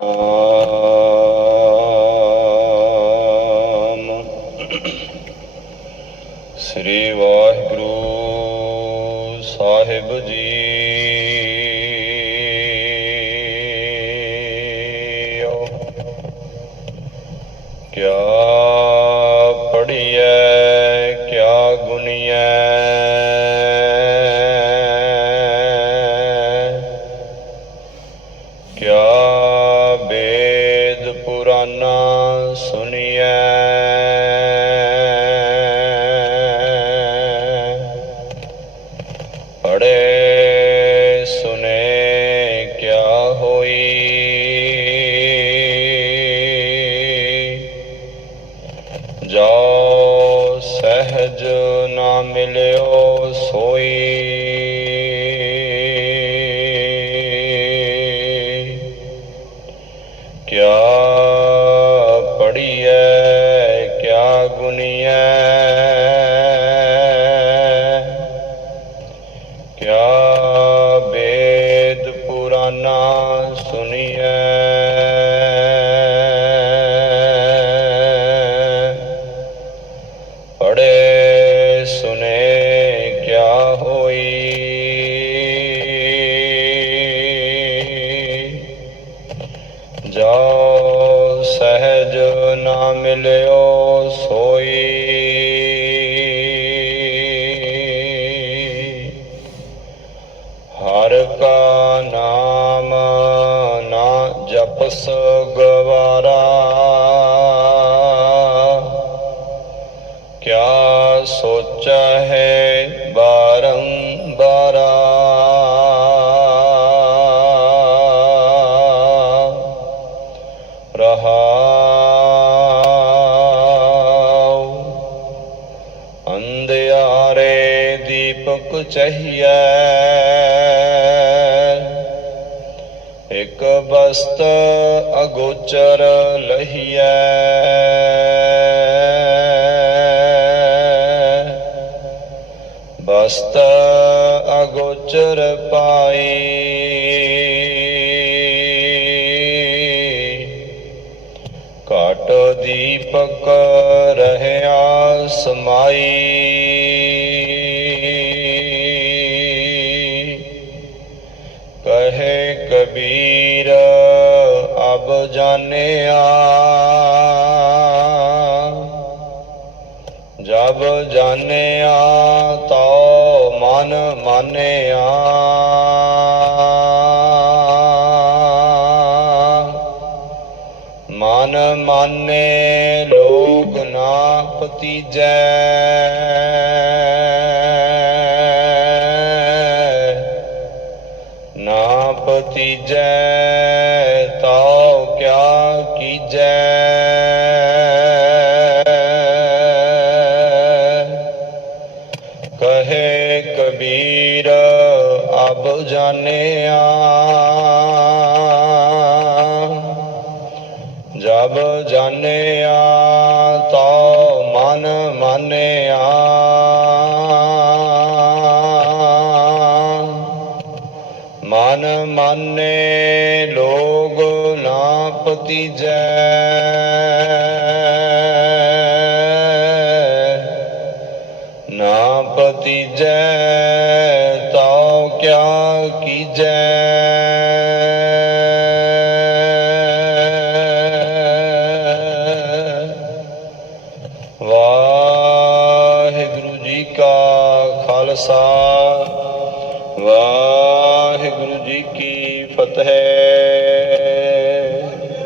ਆਮ ਸ੍ਰੀ ਵਾਹਿਗੁਰੂ ਸਾਹਿਬ ਜੀ ਕਿਆ ਪੜੀਐ ਪੁਰਾਨਾ ਸੁਣੀਐ। ਪੜੇ ਸੁਨੇ ਕਿਆ ਹੋਈ? ਜੋ ਸਹਿਜ ਨਾ ਮਿਲਿਓ ਸੋਈ। ਗੁਨੀਐ। ਕਿਆ ਵੇਦ ਪੁਰਾਨਾ ਸੁਣੀਐ ਪੜੇ ਸੁਨੇ ਕਿਆ ਹੋਈ। ਜਾਓ ਸਹਿਜ ਨਾ ਮਿਲਿਓ ਸੋਈ। ਹਰ ਕਾ ਨਾਮ ਨਾ ਜਪਸ ਗਵਾਰਾ ਕਿਆ ਸੋਚਾ ਹੈ ਬਾਰੰਬਾਰਾ। ਰਹਾਉ ਦੀਪਕ ਚਹੀਐ। ਇਕ ਬਸਤ ਅਗੋਚਰ ਲਹੀਐ। ਬਸਤ ਅਗੋਚਰ ਪਾਈ। ਘਟ ਦੀਪਕ ਰਹਿਆ ਸਮਾਈ। ਕਬੀਰ ਅਬ ਜਾਣਿਆ। ਜਬ ਜਾਣਿਆ ਤੋ ਮਨ ਮਾਨਿਆ। ਮਨ ਮਾਨੇ ਲੋਕ ਨਾ ਪਤੀਜੈ ਆਪ ਪਤੀਜੈ ਤਾਉ ਕਿਆ ਕੀਜੈ। ਕਹੇ ਕਬੀਰ ਅਬ ਜਾਣਿਆ। ਜਬ ਜਾਣਿਆ ਤਾ ਮਨ ਮਾਨਿਆ। ਮਨ ਮਾਨੇ ਲੋਗ ਨਾ ਪਤੀਜੈ। ਨਾ ਪਤੀਜੈ ਤਾਉ ਕਿਆ ਕੀਜੈ। ਵਾਹਿਗੁਰੂ ਜੀ ਕਾ ਖਾਲਸਾ। ਵਾਹਿਗੁਰੂ ਜੀ ਕੀ ਫਤਿਹ।